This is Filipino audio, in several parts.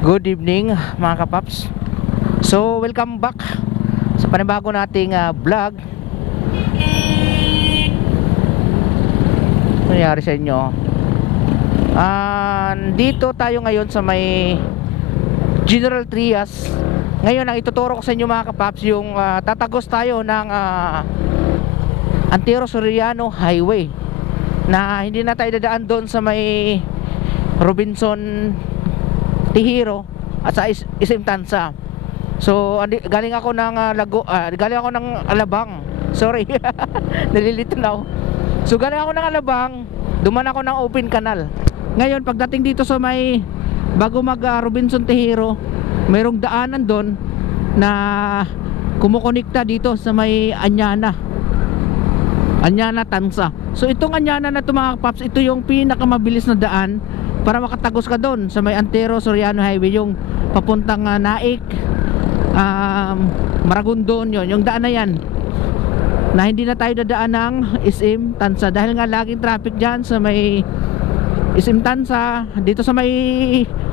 Good evening mga kapaps. So welcome back sa panibago nating vlog. Ano nangyari sa inyo? Dito tayo ngayon sa may General Trias. Ngayon ang ituturo ko sa inyo mga kapaps, yung tatagos tayo ng Antero Soriano Highway, na hindi na tayo dadaan doon sa may Robinson Tihiro at sa SM Tansa. So galing ako ng galing ako ng Alabang. Sorry. Nalilito na ako. So galing ako ng Alabang, duman ako ng Open Canal. Ngayon pagdating dito sa may bago mag Robinson Tihiro, mayroong daanan doon na kumukonekta dito sa may Anyana Tansa. So itong Anyana na ito mga paps, ito yung pinakamabilis na daan para makatagos ka doon sa may Antero Soriano Highway, yung papuntang Naik, Maragondon, yung daan na yan, na hindi na tayo dadaan ng SM Tansa dahil nga laging traffic dyan sa may SM Tansa. Dito sa may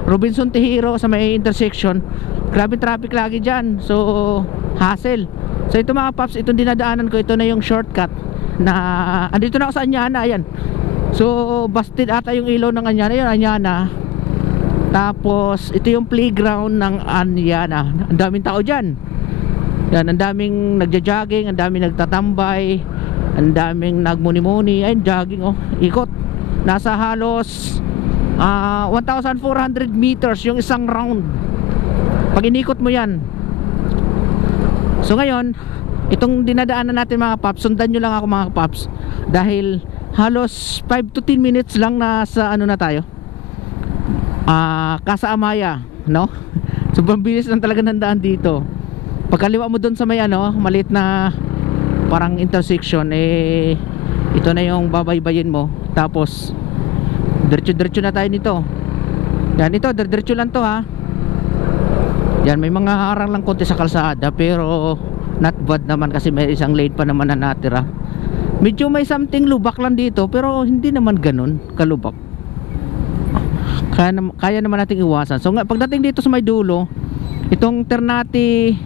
Robinson Tihiro, sa may intersection, grabe traffic lagi dyan, so hassle. So ito mga paps, itong dinadaanan ko, ito na yung shortcut na andito na ako sa Anyana. Ayan, so busted ata yung ilaw ng Anyana. Yun, Anyana. Tapos ito yung playground ng Anyana. Ang daming tao dyan. Yan, ang daming nagja-jogging, ang daming nagtatambay, ang daming nagmuni-muni. Ayun, jogging ikot. Nasa halos 1,400 meters yung isang round pag inikot mo yan. So ngayon, itong dinadaanan natin mga paps, sundan nyo lang ako mga paps, dahil halos 5 to 10 minutes lang nasa ano na tayo, Casa Amaya, no? Sobrang bilis lang talaga ng daan dito. Pagkaliwa mo dun sa may maliit na parang intersection, ito na yung babaybayin mo. Tapos diretso na tayo nito. Yan, ito diretso lang to ha. Yan, may mga harang lang konti sa kalsada, pero not bad naman kasi may isang lane pa naman na natira. Medyo may something lubak lang dito, pero hindi naman ganun kalubak. Kaya naman nating iwasan. So pagdating dito sa may dulo, itong Ternate,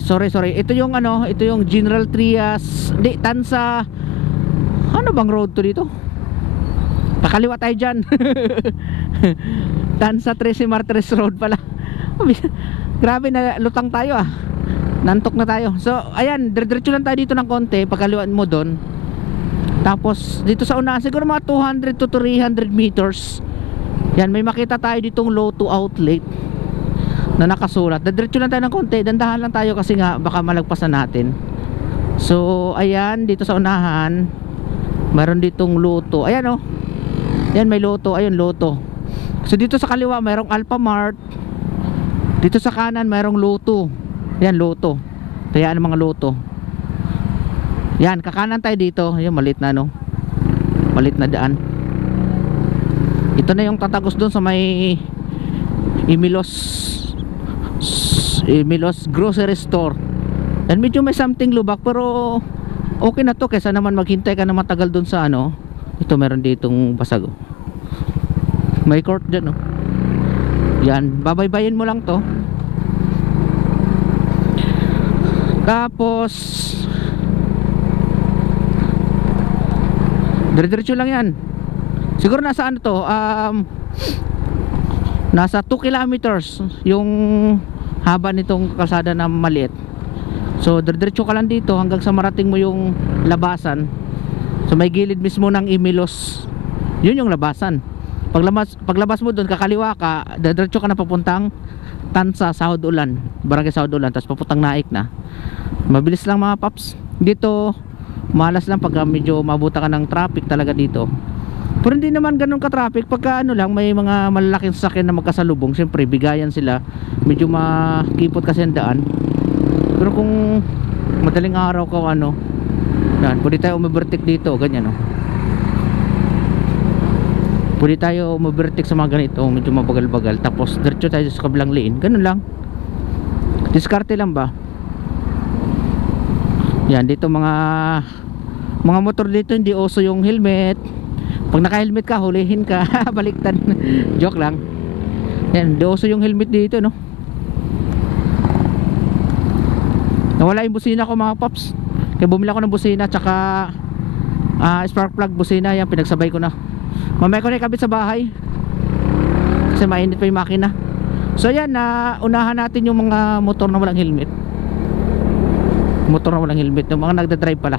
sorry, ito yung ito yung General Trias, Tansa. Ano bang road to dito? Pakaliwa tayo dyan. Tansa 13 Martires Road pala. Grabe, na lutang tayo nantok na tayo. So ayan, diretso lang tayo dito ng konti, pagkaliwan mo doon. Tapos dito sa una, siguro mga 200 to 300 meters, yan, may makita tayo ditong Lotto outlet na nakasulat. Diretso lang tayo ng konti, dandahan lang tayo kasi nga baka malagpasan natin. So ayan, dito sa unahan mayroon ditong Lotto. Ayan yan, may Lotto, ayun Lotto. So dito sa kaliwa mayroong Alphamart, dito sa kanan mayroong Lotto. Yan, Lotto. Kaya ang mga Lotto. Yan, kakanan tayo dito. Yung maliit na maliit na daan. Ito na yung tatagos doon sa may Imilos Grocery Store. Yan, medyo may something lubak, pero okay na to kaysa naman maghintay ka na matagal doon sa ito, meron ditong basag. May court dyan Yan, babaybayin mo lang to. Tapos diretso lang yan. Siguro nasa nasa 2 kilometers yung haba nitong kalsada na maliit. So diretso ka lang dito hanggang sa marating mo yung labasan. So may gilid mismo ng Imilos, yun yung labasan. Paglabas mo doon, kakaliwa ka, diretso ka na papuntang Tansa, Sahod Ulan, Barangay Sahod Ulan, tapos papuntang Naik na. Mabilis lang mga paps. Dito malas lang pagka medyo mabuta ka ng traffic talaga dito. Pero hindi naman ganun ka traffic pagka lang may mga malalaking sasakyan na magkasalubong. Siyempre bigayan sila, medyo makipot kasi ang daan. Pero kung madaling araw ka yan, pwede tayo umovertake dito, ganyan pwede tayo umovertake sa mga ganito, medyo mabagal-bagal. Tapos diretso tayo sa kabilang lane, ganun lang. Diskarte lang ba? Yan, dito mga motor dito hindi uso yung helmet. Pag naka-helmet ka, hulihin ka. Baliktad. Joke lang. Yan, doso yung helmet dito, no? Nawala yung busina ko mga paps. Kaya bumili ako ng busina tsaka spark plug busina. Yan, pinagsabay ko na. Mamaya ko na ikabit sa bahay kasi mainit pa yung makina. So yan, unahan natin yung mga motor na walang helmet. Motor na walang helmet, yung mga nagdadrive pala.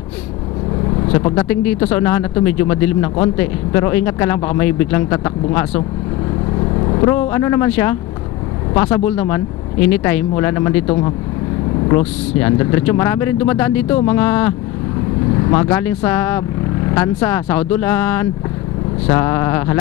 So pagdating dito sa unahan na to, medyo madilim ng konti. Pero ingat ka lang, baka may biglang tatakbong aso. Pero ano naman siya, passable naman. Anytime, wala naman ditong close. Yan, diretso. Marami rin dumadaan dito, mga galing sa Tansa, sa Hodolan, sa